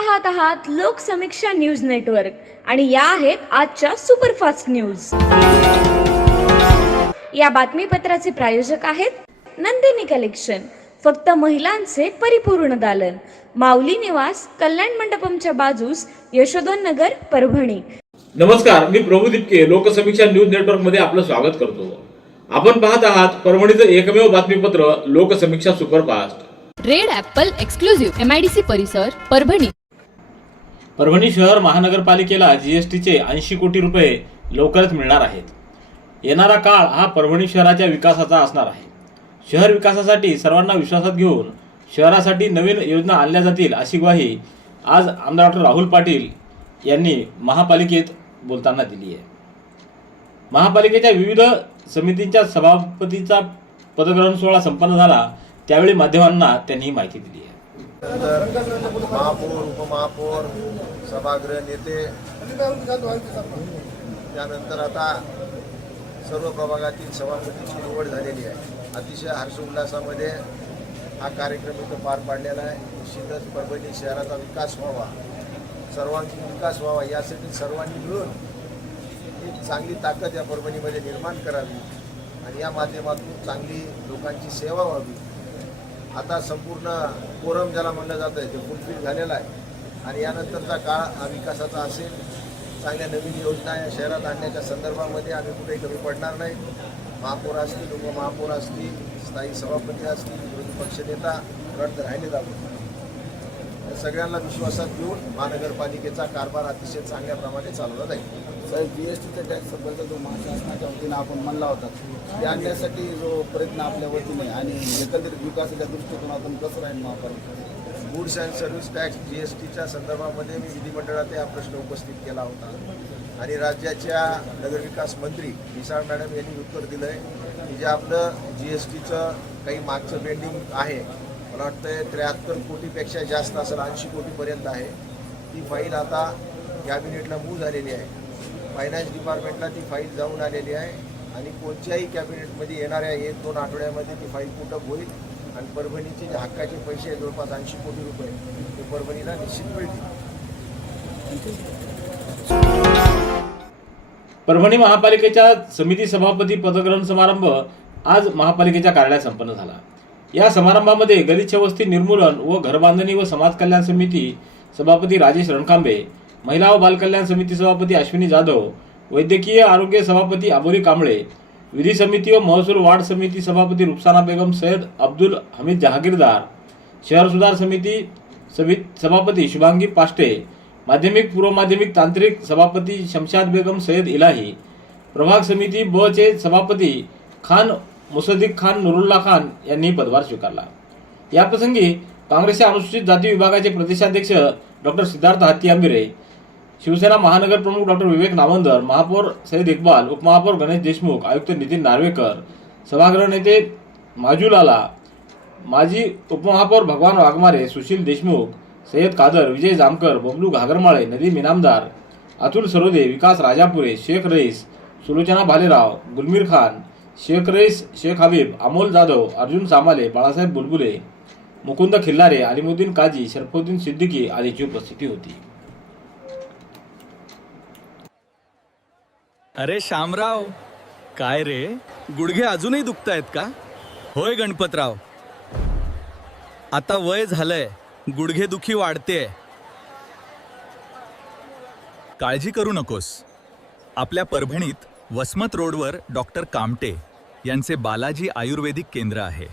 पाहत आहात Loksamiksha news network आणि या आहेत आजच्या सुपरफास्ट न्यूज। या बातमीपत्राचे प्रायोजक आहेत नंदिनी कलेक्शन, फक्त महिलांचे परिपूर्ण दालन, माऊली निवास, कल्याण मंडपमच्या बाजूस, यशोधन नगर, परभणी। नमस्कार, मी प्रभू दिपके लोकसमीक्षा न्यूज नेटवर्क मध्ये आपलं स्वागत करतो। आपण पाहत आहात परभणीचं एकमेव बातमीपत्र Loksamiksha superfast. Red Apple exclusive MIDC परिसर परभणी। परभणी शहर महानगरपालिकेला जीएसटीचे 80 कोटी रुपये लवकरच मिळणार आहेत। येणारा काळ हा परभणी शहराच्या विकासाचा असणार आहे। शहर विकासासाठी सर्वांना विश्वासात घेऊन शहरासाठी नवीन योजना आणल्या जातील अशी ग्वाही आज आमदार डॉ. राहुल पाटील यांनी महापालिकेत बोलताना दिली आहे। महापालिकेच्या विविध समितींच्या सभापतीचा पदग्रहण सोहळा संपन्न झाला, त्यावेळी माध्यमांना त्यांनी ही माहिती दिली आहे। महापौर, उपमहापौर, सभागृह नेते, त्यानंतर आता सर्व प्रभागातील सभापतीची निवड झालेली आहे। अतिशय हर्षोल्लासामध्ये हा कार्यक्रम इथं पार पाडलेला आहे। निश्चितच परभणी शहराचा विकास व्हावा, सर्वांगीण विकास व्हावा, यासाठी सर्वांनी मिळून एक चांगली ताकद या परभणीमध्ये निर्माण करावी आणि या माध्यमातून चांगली लोकांची सेवा व्हावी। आता संपूर्ण कोरम ज्याला म्हणलं जातं ते फुलफिल झालेला आहे आणि यानंतरचा काळ हा विकासाचा असेल। चांगल्या नवीन योजना या शहरात आणण्याच्या संदर्भामध्ये आम्ही कुठेही कमी पडणार नाही। महापौर असतील, उपमहापौर असतील, स्थायी सभापती असतील, विरोधी पक्षनेता गट राहिले जातो, सगळ्यांना विश्वासात घेऊन महानगरपालिकेचा कारभार अतिशय चांगल्या प्रमाणे चालवला जाईल। सर, जीएसटीचा टॅक्सबद्दल जो महाशासनाच्या वतीनं आपण म्हणला होता ते आणण्यासाठी जो प्रयत्न आपल्या वतीने आणि एकंदरीत विकासाच्या दृष्टिकोनातून कसं राहील महापालिका? गुड्स अँड सर्व्हिस टॅक्स जीएसटीच्या संदर्भामध्ये मी विधिमंडळात हा प्रश्न उपस्थित केला होता आणि राज्याच्या नगरविकास मंत्री मिसाळ मॅडम यांनी उत्तर दिलं आहे की जे आपलं जीएसटीचं काही मागचं पेंडिंग आहे, मला वाटतं 73 कोटीपेक्षा जास्त असेल, 80 कोटीपर्यंत आहे, ती फाईल आता कॅबिनेटला मूव्ह झालेली आहे। फायनान्स डिपार्टमेंटला ती फाईल जाऊन आलेली आहे आणि कोणत्याही कॅबिनेटमध्ये येणाऱ्या 1-2 आठवड्यामध्ये ती फाईल पुटअप होईल आणि परभणीचे जे हक्काचे पैसे आहेत जवळपास 80 कोटी रुपये ते परभणीला निश्चित मिळतील। परभणी महापालिकेच्या समिती सभापती पदग्रहण समारंभ आज महापालिकेच्या कार्यालयात संपन्न झाला। या समारंभामध्ये गलिच्छ वस्ती निर्मूलन व घरबांधणी व समाज कल्याण समिती सभापती राजेश रणकांबे, महिला व बालकल्याण समिती सभापती अश्विनी जाधव, वैद्यकीय आरोग्य सभापती आबोली कांबळे, विधी समिती व महसूल वार्ड समिती सभापती रुखसाना बेगम, सय्यद अब्दुल हमीद जहागीरदार, शहर सुधार समिती सभापती शुभांगी पाष्टे, माध्यमिक पूर्व माध्यमिक तांत्रिक सभापती शमशाद बेगम, सय्यद इलाही, प्रभाग समिती ब चे सभापती खान मुसद्दीक खान, नुरुल्ला खान यांनी पदभार स्वीकारला। याप्रसंगी काँग्रेसच्या अनुसूचित जाती विभागाचे प्रदेशाध्यक्ष डॉ. सिद्धार्थ हाती आंबिरे, शिवसेना महानगर प्रमुख डॉ. विवेक नावंदर, महापौर सईद इक्बाल, उपमहापौर गणेश देशमुख, आयुक्त नितीन नार्वेकर, सभागृह नेते माजूलाला, माजी उपमहापौर भगवान वाघमारे, सुशील देशमुख, सय्यद कादर, विजय जामकर, बबलू घागरमाळे, नदीम इनामदार, अतुल सरोदे, विकास राजापुरे, शेख रईस, सुलोचना भालेराव, गुलमीर खान, शेख रईस, शेख हबीब, अमोल जाधव, अर्जुन सामाले, बाळासाहेब बुलबुले, मुकुंद खिल्लारे, अलिमुद्दीन काजी, शरफुद्दीन सिद्दीकी आदींची उपस्थिती होती। अरे शामराव, काय रे, गुडघे अजूनही दुखतायत का? होय गणपतराव, आता वय झालंय, गुडघे दुखी वाढतेय। काळजी करू नकोस, आपल्या परभणीत वसमत रोडवर डॉक्टर कामटे यांचे बालाजी आयुर्वेदिक केंद्र आहे।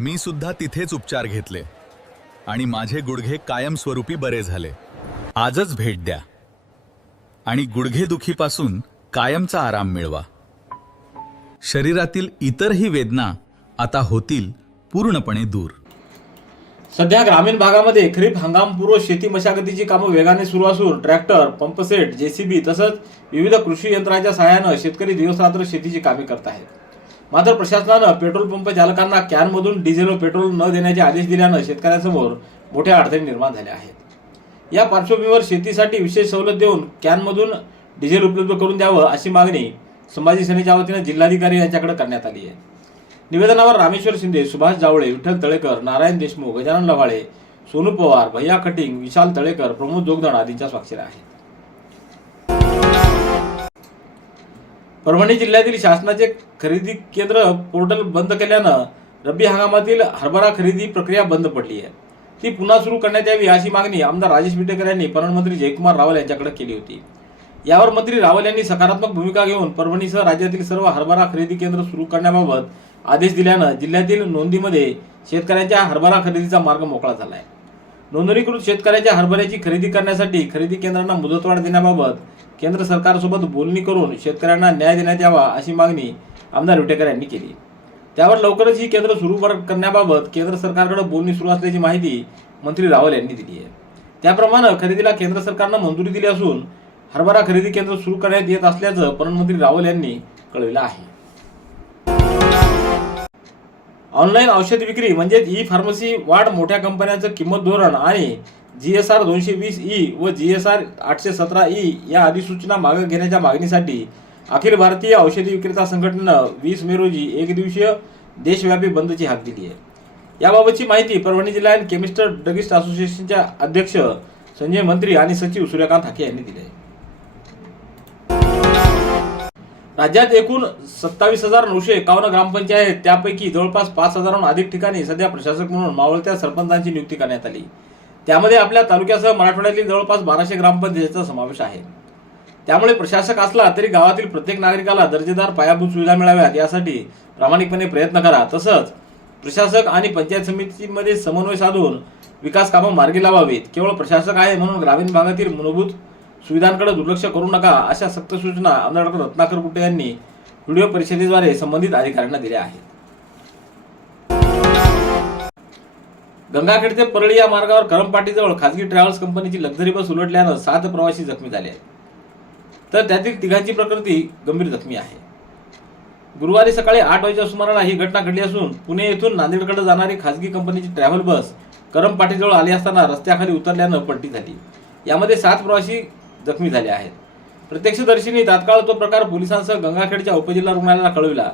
मी सुद्धा तिथेच उपचार घेतले आणि माझे गुडघे कायमस्वरूपी बरे झाले। आजच भेट द्या आणि गुडघेदुखीपासून कायमचा आराम मिळवा। शरीरातील इतरही वेदना आता होतील पूर्णपणे दूर। सध्या ग्रामीण भागामध्ये खरीप हंगामपूर्व शेती मशागतीची कामं वेगाने सुरू असून ट्रॅक्टर, पंपसेट, JCB तसंच विविध कृषी यंत्रांच्या सहाय्यानं शेतकरी दिवसरात्र शेतीची कामे करत आहेत। मात्र प्रशासनानं पेट्रोल पंप चालकांना कॅनमधून डिझेल व पेट्रोल न देण्याचे आदेश दिल्यानं शेतकऱ्यांसमोर मोठ्या अडचणी निर्माण झाल्या आहेत। या पार्श्वभूमीवर शेतीसाठी विशेष सवलत देऊन कॅनमधून डिझेल उपलब्ध करून द्यावं अशी मागणी संभाजी सेनेच्या वतीनं जिल्हाधिकारी यांच्याकडे करण्यात आली आहे। निवेदनावर रामेश्वर शिंदे, सुभाष जावळे, विठ्ठल तळेकर, नारायण देशमुख, गजानन लवाळे, सोनू पवार, भैया कटिंग, विशाल तळेकर, प्रमोद जोगदंड आदींच्या स्वाक्षऱ्या आहेत. परभणी जिल्ह्यातील शासनाचे खरेदी केंद्र पोर्टल बंद केल्यानं रब्बी हंगामातील हरभरा खरेदी प्रक्रिया बंद पडली आहे. ती पुन्हा सुरू करण्यात यावी अशी मागणी आमदार राजेश विटेकर यांनी पणनमंत्री जयकुमार रावल यांच्याकडे केली होती. यावर मंत्री रावल यांनी सकारात्मक भूमिका घेऊन परभणीसह राज्यातील सर्व हरभरा खरेदी केंद्र सुरू करण्याबाबत आदेश दिल्यानं जिल्ह्यातील नोंदीमध्ये शेतकऱ्यांच्या हरभरा खरेदीचा मार्ग मोकळा झाला आहे. नोंदणीकृत शेतकऱ्यांच्या हरभऱ्याची खरेदी करण्यासाठी खरेदी केंद्रांना मुदतवाढ देण्याबाबत केंद्र सरकारसोबत बोलणी करून शेतकऱ्यांना न्याय देण्यात यावा अशी मागणी आमदार विटेकर यांनी केली. त्यावर लवकरच ही केंद्र सुरू करण्याबाबत केंद्र सरकारकडे बोलणी सुरू असल्याची माहिती मंत्री रावल यांनी दिली आहे. त्याप्रमाणे खरेदीला केंद्र सरकारनं मंजुरी दिली असून हरभरा खरेदी केंद्र सुरू करण्यात येत असल्याचं पणनमंत्री रावल यांनी कळविलं आहे. ऑनलाईन औषध विक्री म्हणजेच ई फार्मसी वाढ मोठ्या कंपन्यांचं किंमत धोरण आणि GSR 220E व GSR 817E या अधिसूचना मागे घेण्याच्या मागणीसाठी अखिल भारतीय औषधी विक्रेता संघटनेनं 20 मे रोजी एक दिवसीय देशव्यापी बंदची हाक दिली आहे. याबाबतची माहिती परभणी जिल्हा केमिस्ट ड्रगिस्ट असोसिएशनच्या अध्यक्ष संजय मंत्री आणि सचिव सूर्यकांत हाके यांनी दिले. राज्यात एकूण 27,951 ग्रामपंचायत त्यापैकी जवळपास 5,000हून अधिक ठिकाणी सध्या प्रशासक म्हणून मावळत्या सरपंचांची नियुक्ती करण्यात आली. त्यामध्ये आपल्या तालुक्यासह मराठवाड्यातील जवळपास 1200 ग्रामपंचायतीचा समावेश आहे. त्यामुळे प्रशासक असला तरी गावातील प्रत्येक नागरिकाला दर्जेदार पायाभूत सुविधा मिळाव्यात यासाठी प्रामाणिकपणे प्रयत्न करा. तसंच प्रशासक आणि पंचायत समितीमध्ये समन्वय साधून विकास कामं मार्गी लावावीत. केवळ प्रशासक आहे म्हणून ग्रामीण भागातील मूलभूत सुविधांकडे दुर्लक्ष करू नका अशा सक्त सूचना आमदार डॉ. रत्नाकर गुट्टे यांनी व्हिडिओ परिषदेद्वारे संबंधित अधिकाऱ्यांना दिल्या आहेत. गंगाखेड ते परळी या मार्गावर करमपाटीजवळ खासगी ट्रॅव्हल्स कंपनीची लक्झरी बस उलटल्यानं 7 प्रवासी जखमी झाले आहेत, तर त्यातील 3घांची प्रकृती गंभीर जखमी आहे. गुरुवारी सकाळी 8 वाजेच्या सुमाराला ही घटना घडली असून पुणे येथून नांदेडकडे जाणारी खासगी कंपनीची ट्रॅव्हल बस करमपाटीजवळ आली असताना रस्त्याखाली उतरल्यानं पलटी झाली. यामध्ये 7 प्रवासी जखमी झाले आहेत. प्रत्यक्षदर्शींनी तात्काळ तो प्रकार पोलिसांसह गंगाखेडच्या उपजिल्हा रुग्णालयाला कळविला,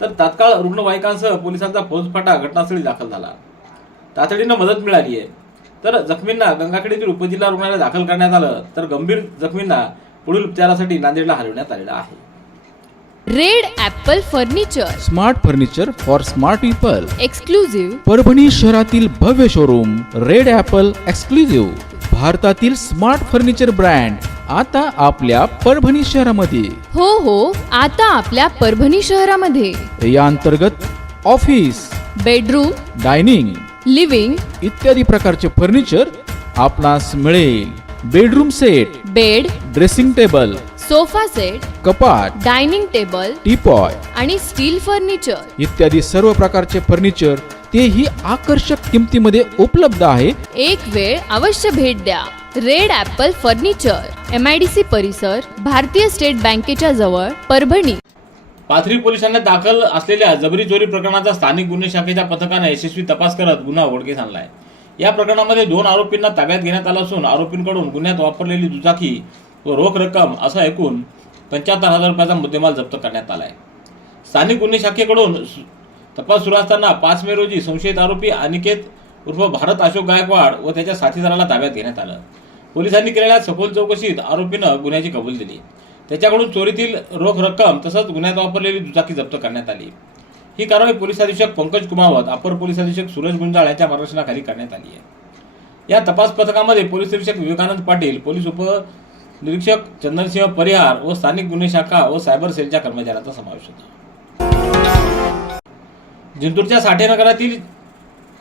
तर तात्काळ रुग्णवाहिकांसह पोलिसांचा फौजफाटा घटनास्थळी दाखल झाला. तातडीनं मदत मिळाली आहे, तर जखमींना गंगाखेड येथील उपजिल्हा रुग्णालयात दाखल करण्यात आलं, तर गंभीर जखमींना पुढील उपचारासाठी नांदेडला हलवण्यात आलेलं आहे. Red Apple furniture, smart furniture for smart people. Exclusive Parbhani शहरातील भव्य शोरूम रेड ॲपल एक्सक्लुझिव्ह, भारतातील स्मार्ट फर्निचर ब्रँड आता आपल्या परभणी शहरामध्ये. हो आता आपल्या परभणी शहरामध्ये. या अंतर्गत ऑफिस, बेडरूम, डायनिंग, लिव्हिंग इत्यादी प्रकारचे फर्निचर आपणास मिळेल. Bedroom set, bed, dressing table, sofa set, कपाट, डायनिंग टेबल टीपॉय आणि स्टील फर्निचर इत्यादी सर्व प्रकारचे फर्निचर तेही आकर्षक किमतीमध्ये उपलब्ध आहे. एक वेळ अवश्य भेट द्या. रेड ॲपल फर्निचर, MIDC परिसर, भारतीय स्टेट बँकेच्या जवळ, परभणी. पाथरी पोलिसांना दाखल असलेल्या जबरी चोरी प्रकरणाचा स्थानिक गुन्हे शाखेच्या पथकाने यशस्वी तपास करत गुन्हा उघडकीस आणला आहे. या प्रकरणामध्ये 2 आरोपींना ताब्यात घेण्यात आलं असून आरोपींकडून गुन्ह्यात वापरलेली दुचाकी व रोख रक्कम असा एकूण 75,000 रुपयाचा मुद्देमाल जप्त करण्यात आला आहे. स्थानिक गुन्हे शाखेकडून तपास सुरू असताना 5 मे रोजी संशयित आरोपी अनिकेत उर्फ भारत अशोक गायकवाड व त्याच्या साथीदाराला ताब्यात घेण्यात आलं. पोलिसांनी केलेल्या सखोल चौकशीत आरोपीनं गुन्ह्याची कबूल दिली. त्याच्याकडून चोरीतील रोख रक्कम तसंच गुन्ह्यात वापरलेली दुचाकी जप्त करण्यात आली. ही कारवाई पोलीस अधीक्षक पंकज कुमावत, अपर पोलीस अधीक्षक सूरज गुंजाळ यांच्या मार्गदर्शनाखाली करण्यात आली आहे. या तपास पथकामध्ये पोलीस निरीक्षक विवेकानंद पाटील, पोलीस उपनिरीक्षक चंदनसिंह परिहार व स्थानिक गुन्हे शाखा व सायबर सेलच्या कर्मचाऱ्यांचा समावेश होता. जिंतूरच्या साठेनगरातील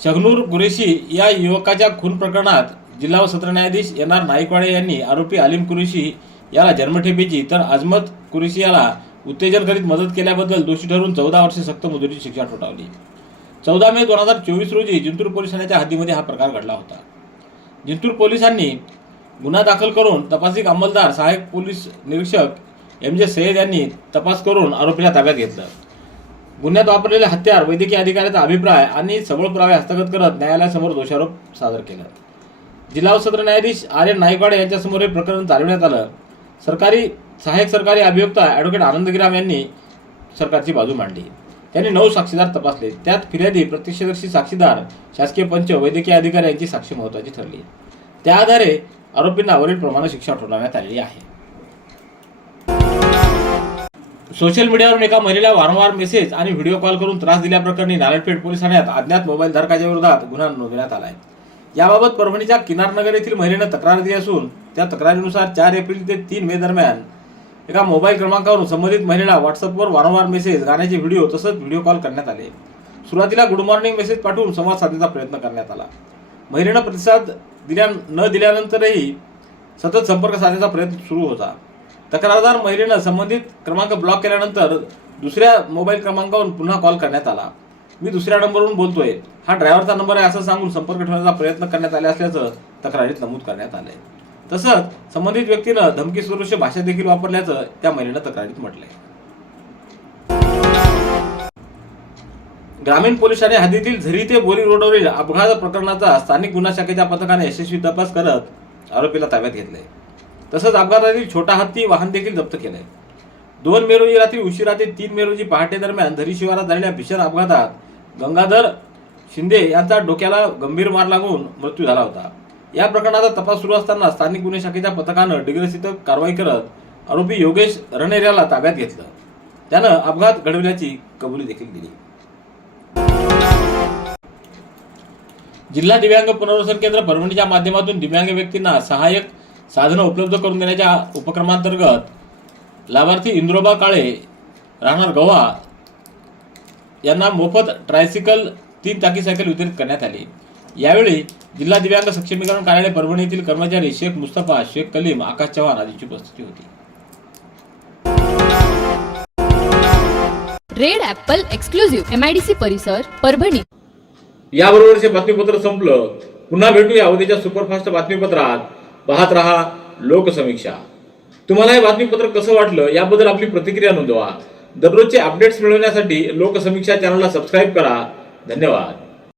शगनूर कुरेशी या युवकाच्या खून प्रकरणात जिल्हा व सत्र न्यायाधीश NR नाईकवाडे यांनी आरोपी आलिम कुरेशी याला जन्मठेपेची तर अजमत कुरेशी याला उत्तेजन करीत मदत केल्याबद्दल दोषी ठरवून 14 वर्षे सक्त मुदतीची शिक्षा ठोठावली. 14 मे 2024 रोजी जिंतूर पोलीस ठाण्याच्या हद्दीमध्ये हा प्रकार घडला होता. जिंतूर पोलिसांनी गुन्हा दाखल करून तपासिक अंमलदार सहाय्यक पोलीस निरीक्षक MJ सय्यद यांनी तपास करून आरोपीला ताब्यात घेतलं. गुन्ह्यात वापरलेले हत्यार, वैद्यकीय अधिकाऱ्याचा अभिप्राय आणि सबळ पुरावे हस्तगत करत न्यायालयासमोर दोषारोप सादर केला. जिल्हा व सत्र न्यायाधीश RN नाईकवाडे यांच्यासमोर हे प्रकरण चालविण्यात आलं. सहाय्यक सरकारी अभियोक्ता ॲडव्होकेट आनंद गिराम यांनी सरकारची बाजू मांडली. त्यांनी 9 साक्षीदार तपासले. त्यात फिर्यादी, प्रत्यक्षदर्शी साक्षीदार, शासकीय पंच, वैद्यकीय अधिकारी यांची साक्ष महत्त्वाची ठरली. त्या आधारे आरोपींना वरील प्रमाणे शिक्षा ठोठावण्यात आलेली आहे. सोशल मीडियावरून एका महिलेला वारंवार मेसेज आणि व्हिडिओ कॉल करून त्रास दिल्याप्रकरणी नारायणपेठ पोलीस ठाण्यात अज्ञात मोबाईल धारकाच्या विरोधात गुन्हा नोंदवण्यात आला आहे. याबाबत परभणीच्या किनारनगर येथील महिलेनं तक्रार दिली असून त्या तक्रारीनुसार 4 एप्रिल ते 3 मे दरम्यान एका मोबाईल क्रमांकावरून संबंधित महिलेला व्हॉट्सअपवर वारंवार मेसेज, गाण्याचे व्हिडिओ तसंच व्हिडिओ कॉल करण्यात आले. सुरुवातीला गुड मॉर्निंग मेसेज पाठवून संवाद साधण्याचा प्रयत्न करण्यात आला. महिलेनं प्रतिसाद न दिल्यानंतरही सतत संपर्क साधण्याचा प्रयत्न सुरू होता. तक्रारदार महिलेनं संबंधित क्रमांक ब्लॉक केल्यानंतर दुसऱ्या मोबाईल क्रमांकावरून पुन्हा कॉल करण्यात आला. मी दुसऱ्या नंबरवरून बोलतोय, हा ड्रायव्हरचा नंबर आहे असं सांगून संपर्क ठेवण्याचा प्रयत्न करण्यात आले असल्याचं तक्रारीत नमूद करण्यात आलंय. तसंच संबंधित व्यक्तीनं धमकी सदृश भाषा देखील वापरल्याचं त्या महिलेनं तक्रारीत म्हटलंय. ग्रामीण पोलीस ठाणे हद्दीतील झरी ते बोरी रोडवरील अपघात प्रकरणाचा स्थानिक गुन्हा शाखेच्या पथकाने यशस्वी तपास करत आरोपीला ताब्यात घेतलंय. तसंच अपघातातील छोटा हत्ती वाहन देखील जप्त केलंय. 2 मे रोजी रात्री उशिरा ते 3 मे रोजी पहाटे दरम्यान झरी शिवारात झालेल्या भीषण अपघातात गंगाधर शिंदे यांचा डोक्याला गंभीर मार लागून मृत्यू झाला होता. या प्रकरणाचा तपास सुरू असताना स्थानिक गुन्हे शाखेच्या पथकानं डिग्रस इथं कारवाई करत आरोपी योगेश रणेऱ्याला ताब्यात घेतलं. त्यानं अपघात घडविल्याची कबुली देखील दिली. जिल्हा दिव्यांग पुनर्वसन केंद्र परभणीच्या माध्यमातून दिव्यांग व्यक्तींना सहाय्यक साधनं उपलब्ध करून देण्याच्या उपक्रमांतर्गत लाभार्थी इंद्रोबा काळे राहणार गोवा यांना मोफत ट्रायसिकल 3 चाकी सायकल वितरित करण्यात आली. यावेळी जिल्हा दिव्यांग सक्षमीकरण कार्यालय परभणी येथील कर्मचारी शेख मुस्तफा, शेख कलीम, आकाश चव्हाण आदींची उपस्थिती होती. रेड ॲपल एक्सक्लुझिव्ह MIDC परिसर परभणी. याबरोबरचे बातमीपत्र संपलं. पुन्हा भेटूया उद्याच्या सुपरफास्ट बातमीपत्रात. पाहत रहा लोकसमीक्षा. तुम्हाला हे बातमीपत्र कसं वाटलं याबद्दल आपली प्रतिक्रिया नोंदवा. दररोजचे अपडेट्स मिळवण्यासाठी लोकसमीक्षा चॅनलला सबस्क्राईब करा. धन्यवाद.